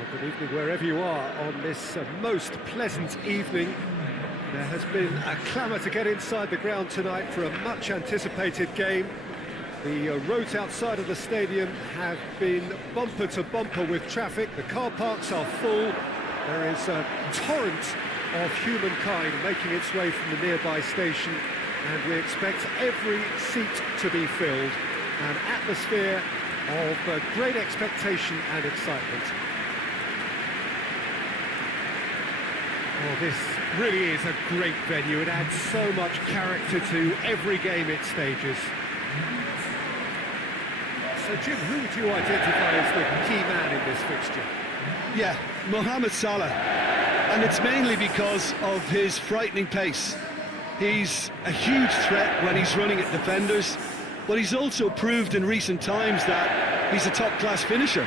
Well, good evening wherever you are on this most pleasant evening. There has been a clamour to get inside the ground tonight for a much-anticipated game. The roads outside of the stadium have been bumper to bumper with traffic. The car parks are full. There is a torrent of humankind making its way from the nearby station, and we expect every seat to be filled. An atmosphere of great expectation and excitement. Oh, this really is a great venue. It adds so much character to every game it stages. So, Jim, who would you identify as the key man in this fixture? Yeah, Mohamed Salah. And it's mainly because of his frightening pace. He's a huge threat when he's running at defenders, but he's also proved in recent times that he's a top-class finisher.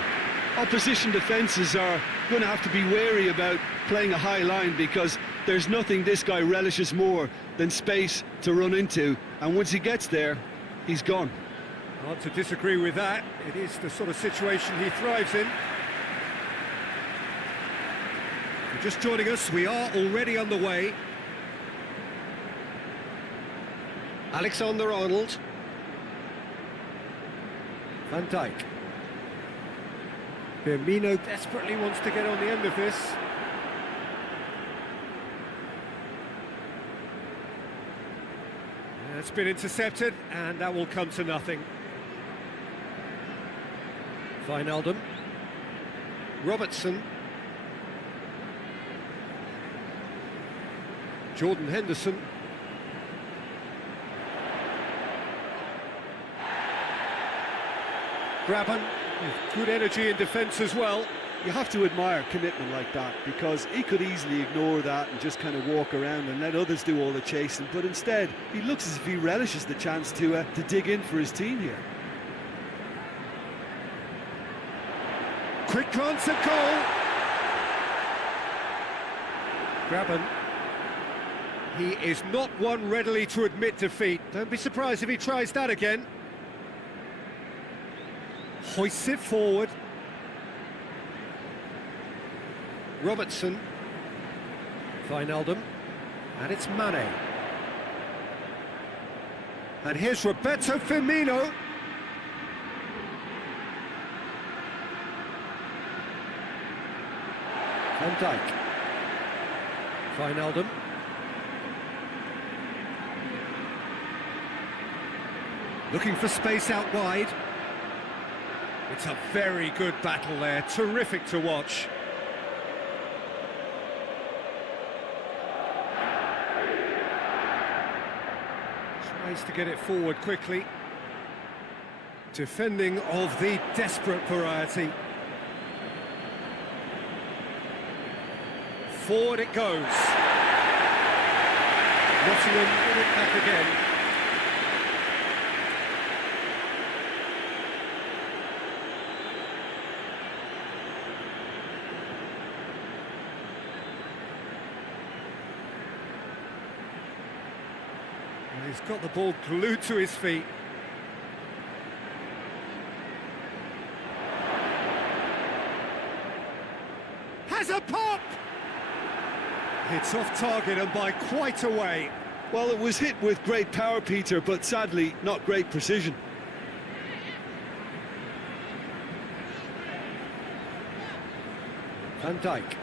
Opposition defences are going to have to be wary about playing a high line, because there's nothing this guy relishes more than space to run into, and once he gets there, he's gone. Hard to disagree with that. It is the sort of situation he thrives in. If you're just joining us, we are already on the way. Alexander-Arnold. Van Dijk. Firmino desperately wants to get on the end of this. It's been intercepted, and that will come to nothing. Wijnaldum. Robertson. Jordan Henderson. Graben, with good energy in defence as well. You have to admire commitment like that, because he could easily ignore that and just kind of walk around and let others do all the chasing, but instead he looks as if he relishes the chance to dig in for his team here. Quick glance at goal. Graben. He is not one readily to admit defeat. Don't be surprised if he tries that again. Hoists it forward. Robertson. Wijnaldum. And it's Mane. And here's Roberto Firmino. Van Dijk. Wijnaldum. Looking for space out wide. It's a very good battle there, terrific to watch. Tries to get it forward quickly. Defending of the desperate variety. Forward it goes. Nottingham win it back again. He's got the ball glued to his feet. Has a pop! It's off target and by quite a way. Well, it was hit with great power, Peter, but sadly not great precision. Van Dijk.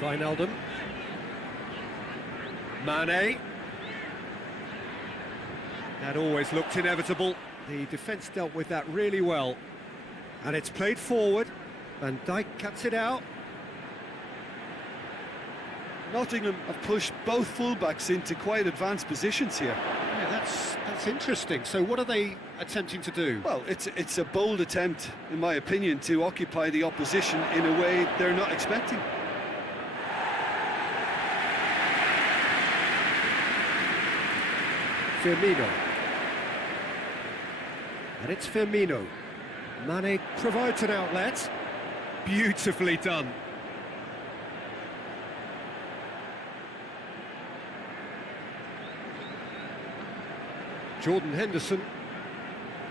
Wijnaldum. Mane. That always looked inevitable. The defence dealt with that really well. And it's played forward. Van Dijk cuts it out. Nottingham have pushed both fullbacks into quite advanced positions here. Yeah, that's interesting. So what are they attempting to do? Well, it's a bold attempt, in my opinion, to occupy the opposition in a way they're not expecting. Firmino. And it's Firmino. Mane provides an outlet. Beautifully done. Jordan Henderson.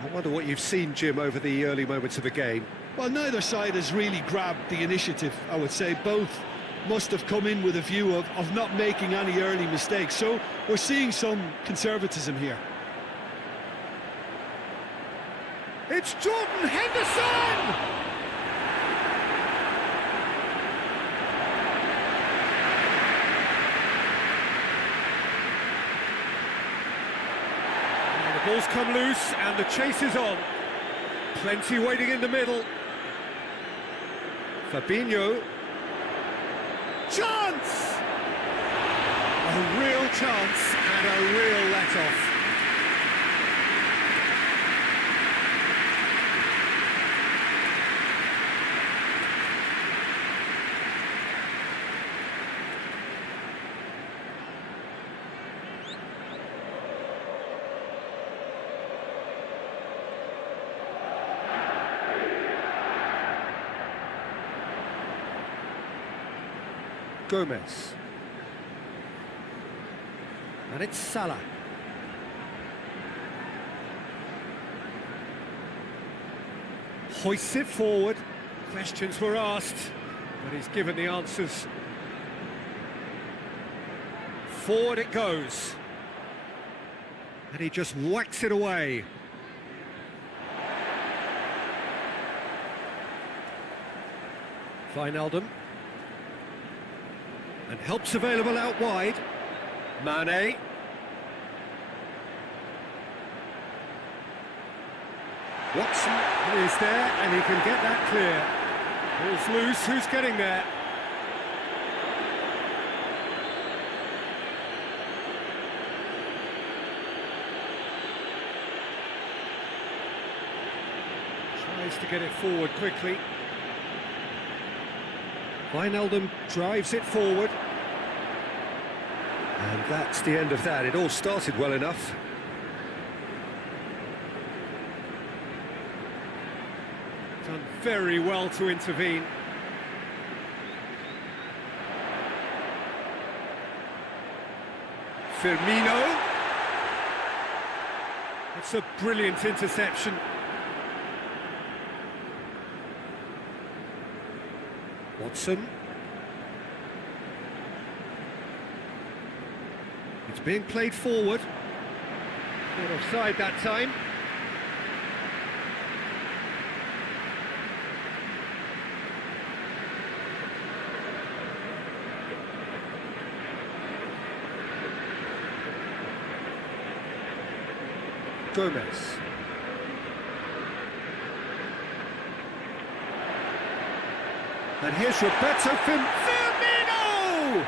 I wonder what you've seen, Jim, over the early moments of the game. Well, neither side has really grabbed the initiative, I would say. Both must have come in with a view of not making any early mistakes. So we're seeing some conservatism here. It's Jordan Henderson! And the ball's come loose and the chase is on. Plenty waiting in the middle. Fabinho. Chance! A real chance and a real let-off. Gomez. And it's Salah. Hoists it forward. Questions were asked, but he's given the answers. Forward it goes. And he just whacks it away. Wijnaldum. And help's available out wide. Mane. Watson is there and he can get that clear. Ball's loose, who's getting there? Tries to get it forward quickly. Wijnaldum drives it forward. And that's the end of that. It all started well enough. Done very well to intervene. Firmino. It's a brilliant interception. Watson. It's being played forward. Not offside that time. Gomez. And here's Roberto Firmino!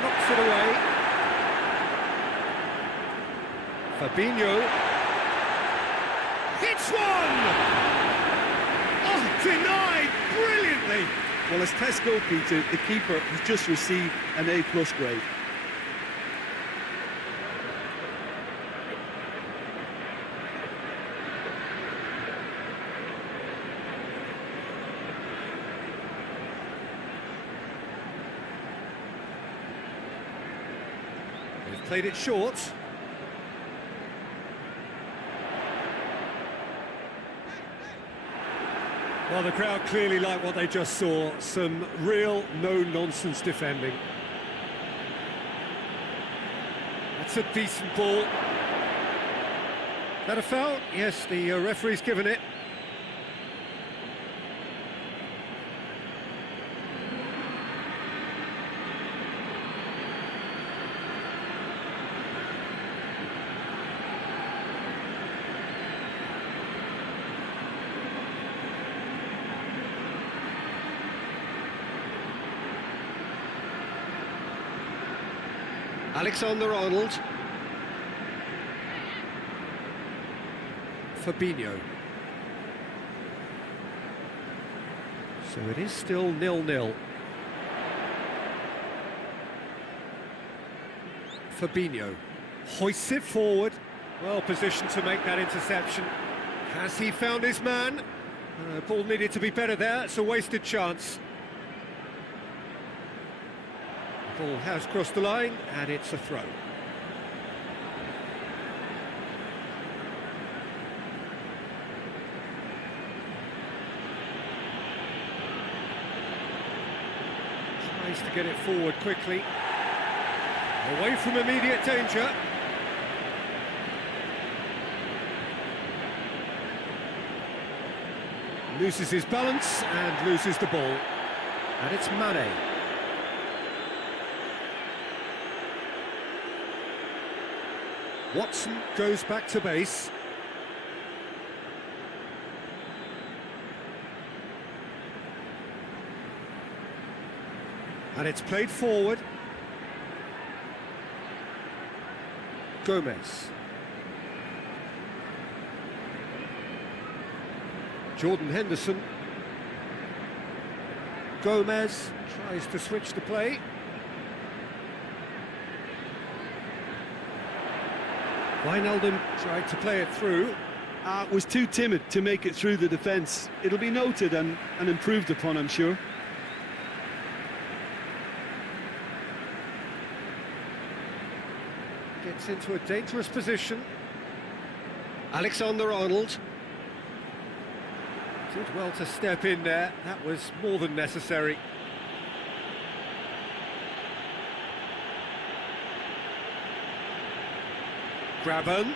Knocks it away. Fabinho hits one! Oh, denied brilliantly! Well, as test goalkeeper, the keeper has just received an A+ grade. They've played it short. Well, the crowd clearly like what they just saw. Some real no-nonsense defending. That's a decent ball. That a foul? Yes, the referee's given it. Alexander-Arnold. Fabinho. So it is still 0-0. Fabinho hoists it forward. Well positioned to make that interception. Has he found his man? Ball needed to be better there. It's a wasted chance. The ball has crossed the line, and it's a throw. Tries to get it forward quickly. Away from immediate danger. Loses his balance and loses the ball. And it's Mane. Watson goes back to base. And it's played forward. Gomez. Jordan Henderson. Gomez tries to switch the play. Wijnaldum tried to play it through. Was too timid to make it through the defence. It'll be noted and improved upon, I'm sure. Gets into a dangerous position. Alexander-Arnold. Did well to step in there. That was more than necessary. Graben.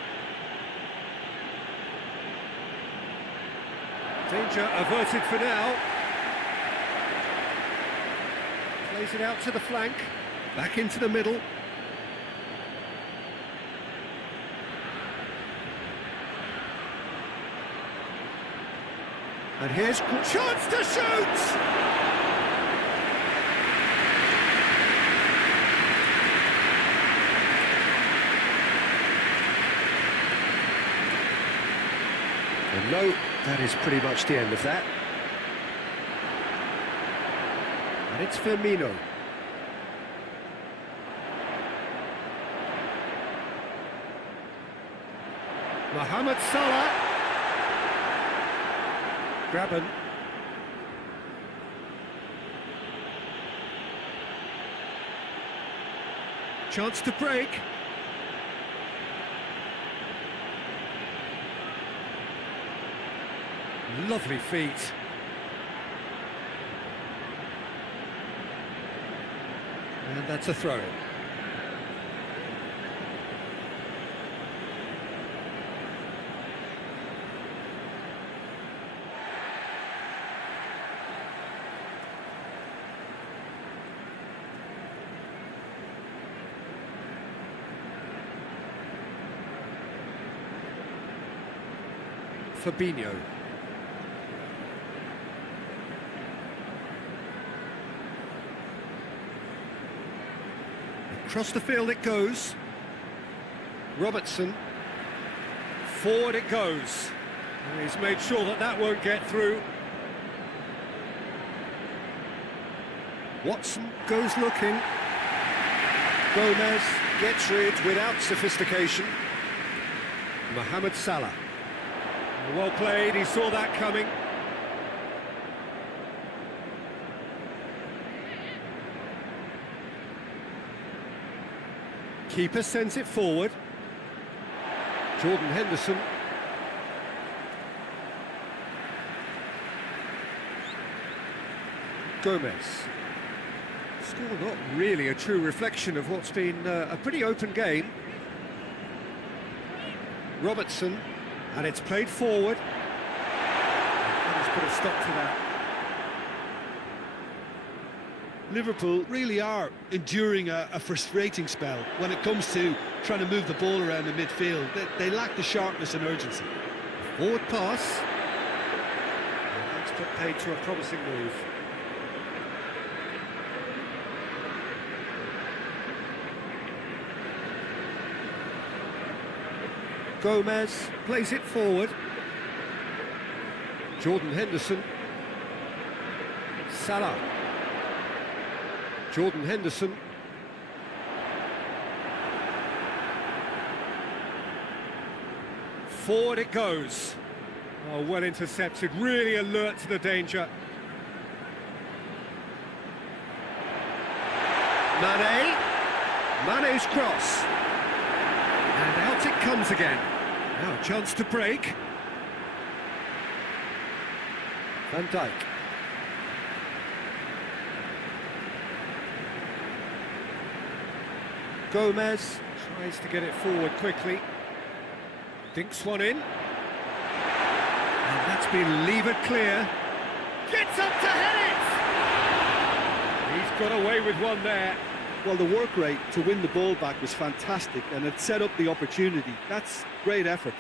Danger averted for now. Plays it out to the flank. Back into the middle. And here's chance to shoot! And no, that is pretty much the end of that. And it's Firmino. Mohamed Salah. Graben. Chance to break. Lovely feet. And that's a throw-in. Fabinho. Across the field it goes. Robertson. Forward it goes. And he's made sure that that won't get through. Watson goes looking. Gomez gets rid without sophistication. Mohamed Salah. Well played, he saw that coming. Keeper sends it forward. Jordan Henderson. Gomez. Score not really a true reflection of what's been a pretty open game. Robertson. And it's played forward. Let's put a stop to that. Liverpool really are enduring a frustrating spell when it comes to trying to move the ball around the midfield. They lack the sharpness and urgency. Forward pass. And that's put paid to a promising move. Gomez plays it forward. Jordan Henderson. Salah. Jordan Henderson. Forward it goes. Oh, well intercepted, really alert to the danger. Mane's cross. And out it comes again. Now a chance to break. Van Dijk. Gomez tries to get it forward quickly. Dinks one in. And that's been levered clear. Gets up to head it! He's got away with one there. Well, the work rate to win the ball back was fantastic, and it set up the opportunity. That's great effort.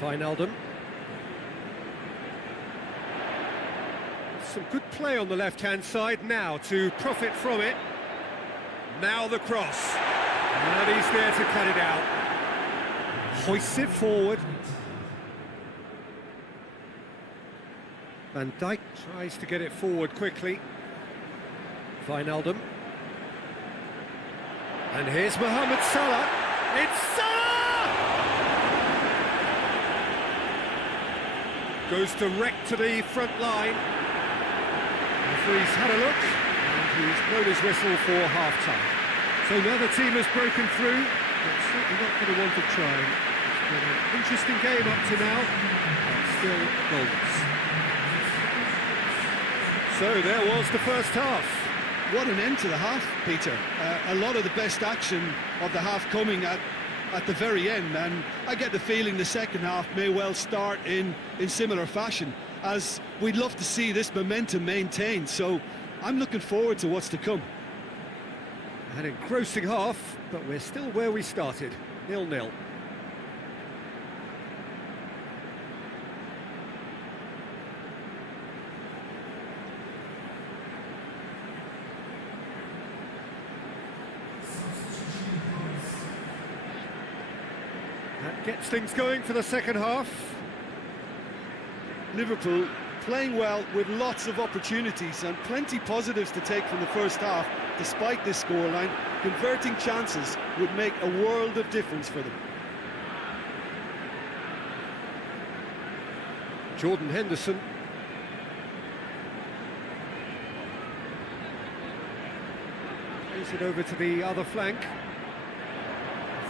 Wijnaldum. Some good play on the left-hand side now to profit from it. Now the cross. And he's there to cut it out. Hoists it forward. Van Dijk tries to get it forward quickly. Wijnaldum. And here's Mohamed Salah. It's Salah! Goes direct to the front line. Referee's had a look, and he's blown his whistle for half-time. So now the team has broken through, but certainly not going to want to try. It's been an interesting game up to now, but still goals. So there was the first half. What an end to the half, Peter. A lot of the best action of the half coming at the very end, and I get the feeling the second half may well start in similar fashion, as we'd love to see this momentum maintained, so I'm looking forward to what's to come. An engrossing half, but we're still where we started, 0-0. That gets things going for the second half. Liverpool playing well with lots of opportunities and plenty positives to take from the first half. Despite this scoreline, converting chances would make a world of difference for them. Jordan Henderson. Plays it over to the other flank.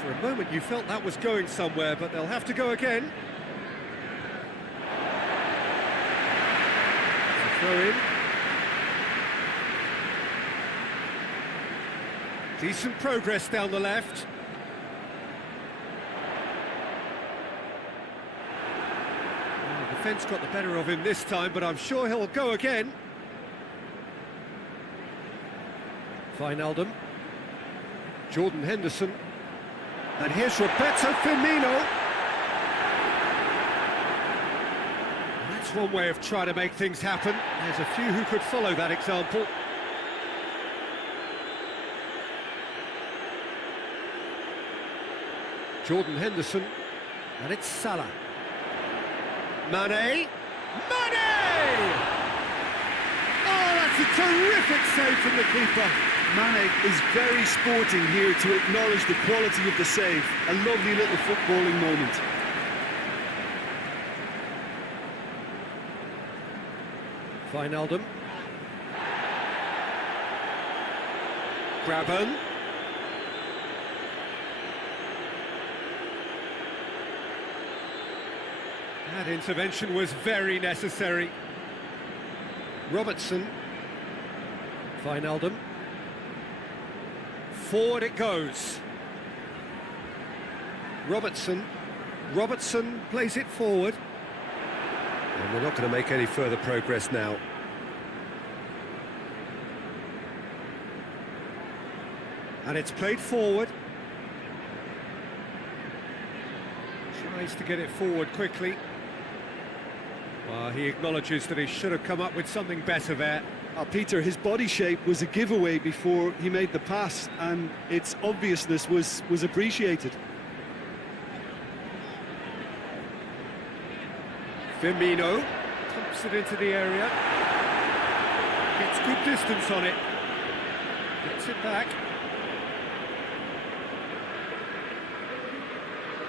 For a moment you felt that was going somewhere, but they'll have to go again. Throw in. Decent progress down the left. Well, the defence got the better of him this time, but I'm sure he'll go again. Wijnaldum. Jordan Henderson. And here's Roberto Firmino. That's one way of trying to make things happen. There's a few who could follow that example. Jordan Henderson. And it's Salah. Mane. Oh, that's a terrific save from the keeper. Mane is very sporting here to acknowledge the quality of the save. A lovely little footballing moment. Wijnaldum. Graben. That intervention was very necessary. Robertson. Wijnaldum. Forward it goes. Robertson plays it forward. And we're not going to make any further progress now. And it's played forward. Tries to get it forward quickly. Well, he acknowledges that he should have come up with something better there. Peter, his body shape was a giveaway before he made the pass, and its obviousness was appreciated. Firmino pumps it into the area. Gets good distance on it. Gets it back.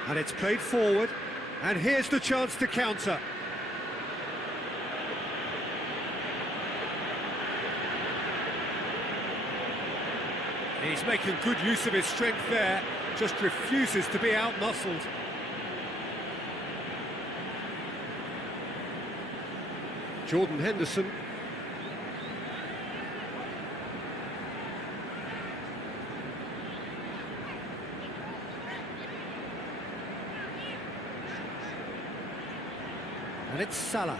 And it's played forward. And here's the chance to counter. He's making good use of his strength there. Just refuses to be out-muscled. Jordan Henderson. And it's Salah.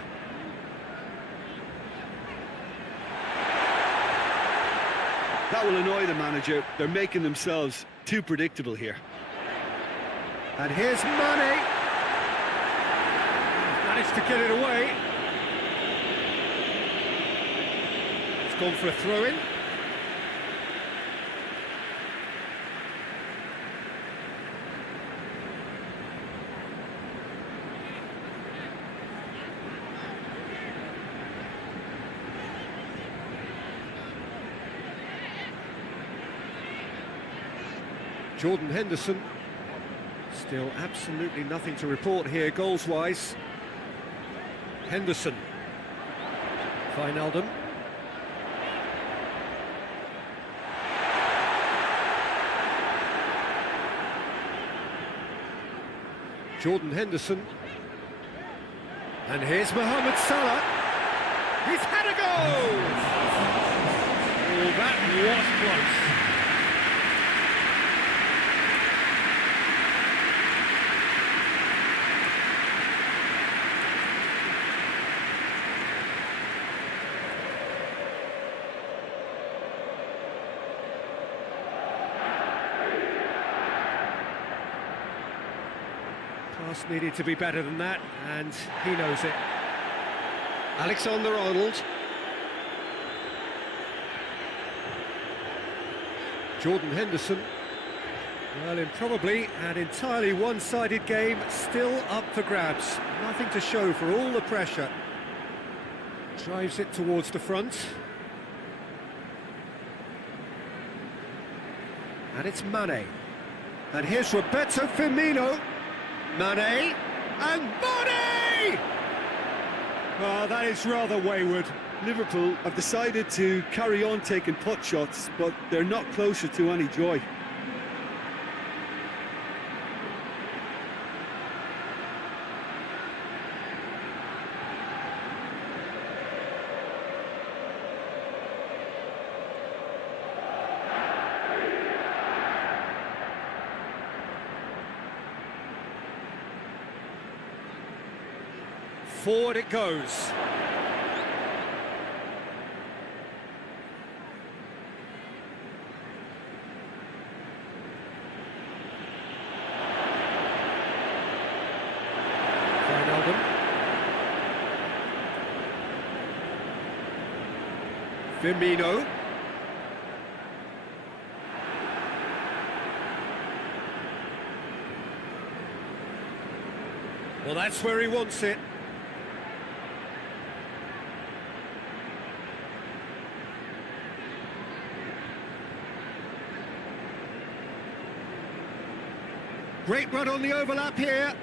That will annoy the manager. They're making themselves too predictable here. And here's Mane. He's managed to get it away. It's gone for a throw-in. Jordan Henderson, still absolutely nothing to report here goals-wise. Henderson, Wijnaldum. Jordan Henderson. And here's Mohamed Salah. He's had a goal! Oh, that was close. Pass needed to be better than that, and he knows it. Alexander-Arnold. Jordan Henderson. Well, in probably an entirely one-sided game, still up for grabs. Nothing to show for all the pressure. Drives it towards the front. And it's Mane. And here's Roberto Firmino. Mane, and Mane! Well, that is rather wayward. Liverpool have decided to carry on taking pot shots, but they're not closer to any joy. Forward it goes. Wijnaldum. Firmino. Well, that's where he wants it. Great run on the overlap here.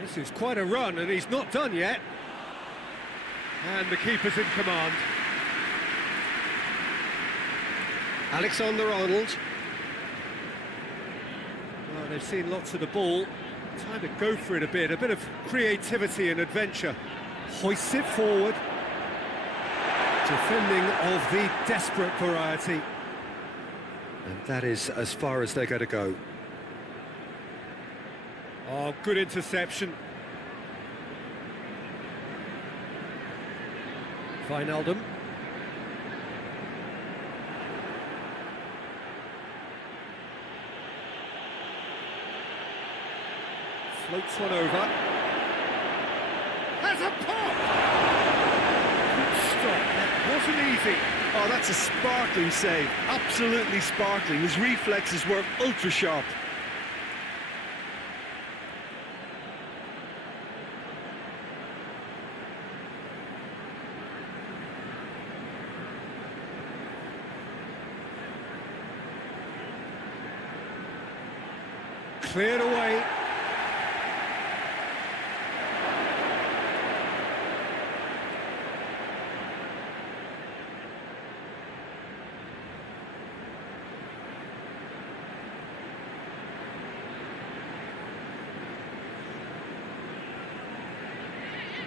This is quite a run, and he's not done yet. And the keeper's in command. Alexander-Arnold. Well, they've seen lots of the ball. Time to go for it a bit of creativity and adventure. Hoists it forward. Defending of the desperate variety. And that is as far as they're going to go. Oh, good interception. Wijnaldum. Floats one over. Has a pop! Wasn't easy. Oh, that's a sparkling save. Absolutely sparkling. His reflexes were ultra sharp. Cleared away.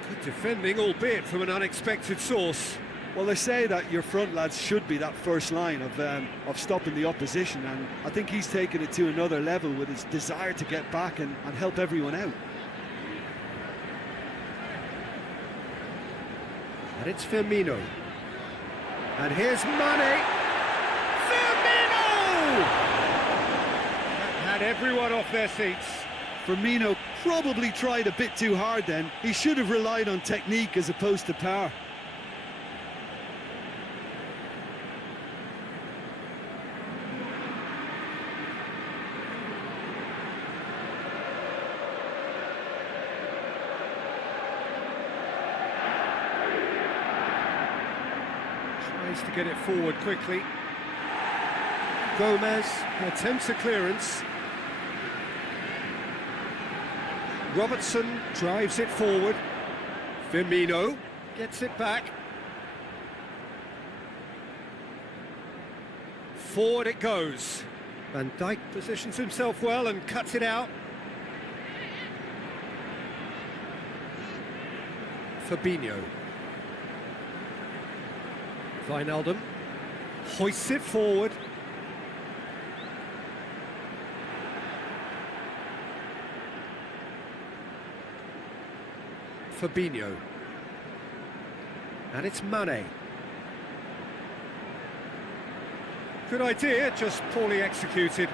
Good defending, albeit from an unexpected source. Well, they say that your front lads should be that first line of stopping the opposition, and I think he's taken it to another level with his desire to get back and help everyone out. And it's Firmino. And here's Mane. Firmino! That had everyone off their seats. Firmino probably tried a bit too hard then. He should have relied on technique as opposed to power. Tries to get it forward quickly. Gomez attempts a clearance. Robertson drives it forward. Firmino gets it back. Forward it goes. Van Dijk positions himself well and cuts it out. Fabinho. Wijnaldum hoists it forward. Fabinho. And it's Mane. Good idea, just poorly executed.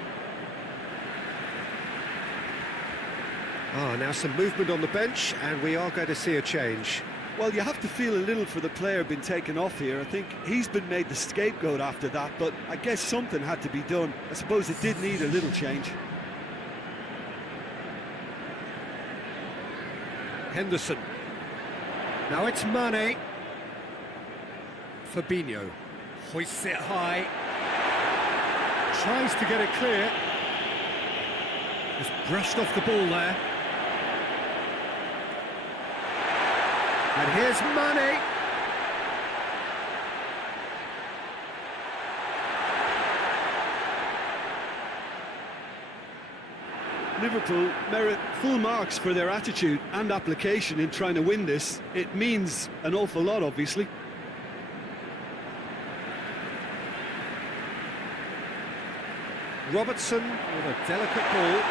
Now some movement on the bench, and we are going to see a change. Well, you have to feel a little for the player being taken off here. I think he's been made the scapegoat after that, but I guess something had to be done. I suppose it did need a little change. Henderson. Now it's Mane. Fabinho hoists it high. Tries to get it clear. Just brushed off the ball there. And here's Mane. Liverpool merit full marks for their attitude and application in trying to win this. It means an awful lot, obviously. Robertson with a delicate ball.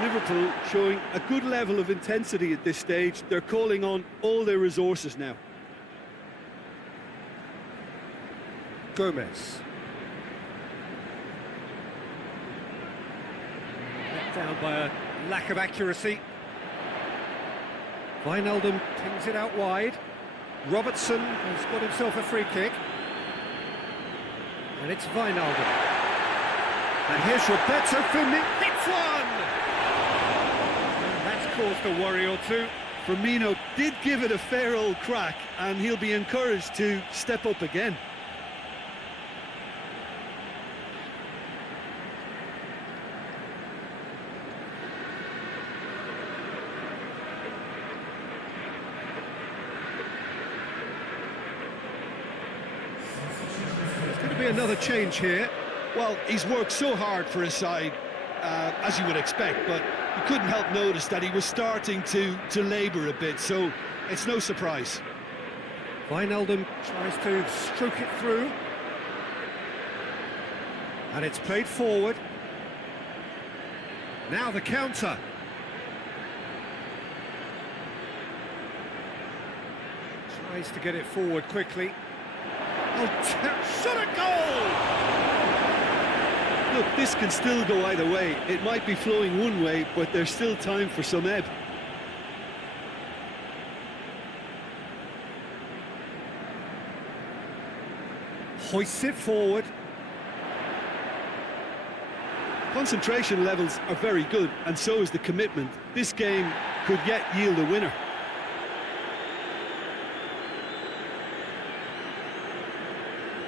Liverpool showing a good level of intensity at this stage. They're calling on all their resources now. Gomez. Let down by a lack of accuracy. Wijnaldum pings it out wide. Robertson has got himself a free kick. And it's Wijnaldum. And here's Roberto Firmino. Hits one! And that's caused a worry or two. Firmino did give it a fair old crack, and he'll be encouraged to step up again. There's going to be another change here. Well, he's worked so hard for his side, as you would expect, but you couldn't help notice that he was starting to labour a bit, so it's no surprise. Wijnaldum tries to stroke it through. And it's played forward. Now the counter. Tries to get it forward quickly. Oh, shot a goal! Look, this can still go either way. It might be flowing one way, but there's still time for some ebb. hoists it forward. Concentration levels are very good, and so is the commitment. This game could yet yield a winner.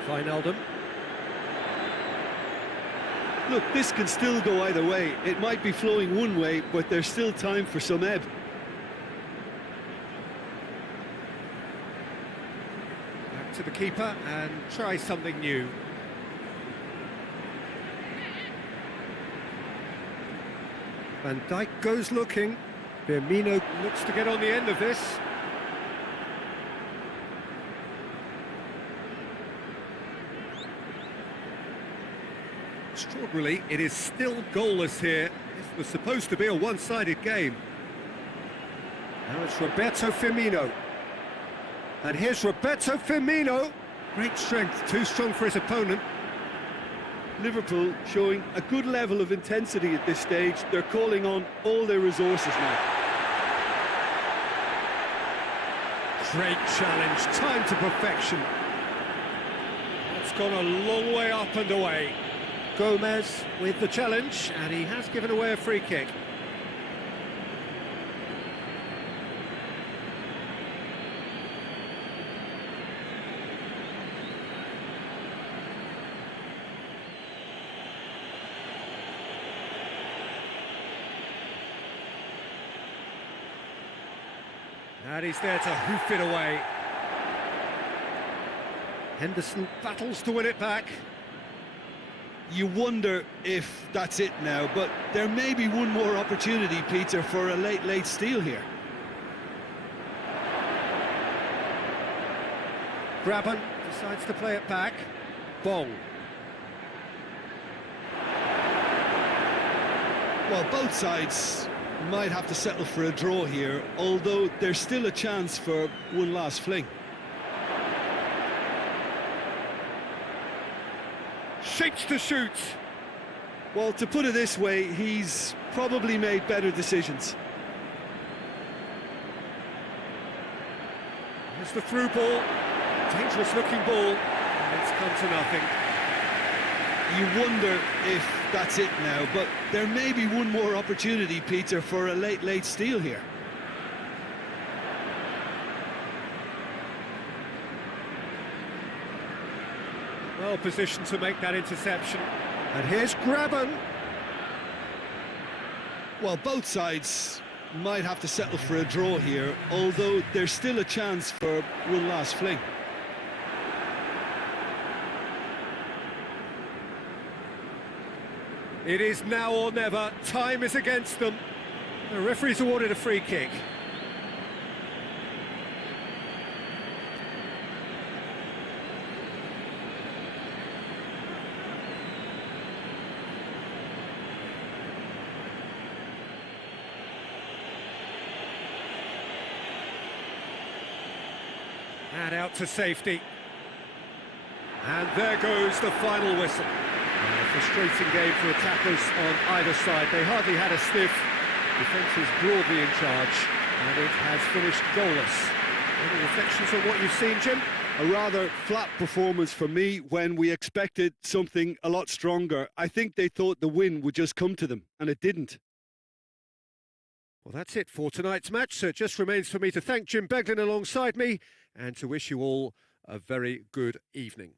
Wijnaldum. Look, this can still go either way. It might be flowing one way, but there's still time for some ebb. Back to the keeper and try something new. Van Dijk goes looking. Firmino looks to get on the end of this. Extraordinarily, it is still goalless here. This was supposed to be a one-sided game. Now it's Roberto Firmino. And here's Roberto Firmino. Great strength, too strong for his opponent. Liverpool showing a good level of intensity at this stage. They're calling on all their resources now. Great challenge, time to perfection. That's gone a long way up and away. Gomez with the challenge, and he has given away a free kick. And he's there to hoof it away. Henderson battles to win it back. You wonder if that's it now, but there may be one more opportunity, Peter, for a late steal here. Graben decides to play it back. Bong. Well, both sides might have to settle for a draw here, although there's still a chance for one last fling. Shapes to shoot. Well, to put it this way, he's probably made better decisions. Here's the through ball. Dangerous looking ball. And it's come to nothing. You wonder if that's it now, but there may be one more opportunity, Peter, for a late steal here. Well positioned to make that interception. And here's Graben. Well, both sides might have to settle for a draw here, although there's still a chance for one last fling. It is now or never. Time is against them. The referee's awarded a free kick. And out to safety. And there goes the final whistle. A frustrating game for attackers on either side. They hardly had a sniff. Defence is broadly in charge, and it has finished goalless. Any reflections on what you've seen, Jim? A rather flat performance for me when we expected something a lot stronger. I think they thought the win would just come to them, and it didn't. Well, that's it for tonight's match, so it just remains for me to thank Jim Beglin alongside me and to wish you all a very good evening.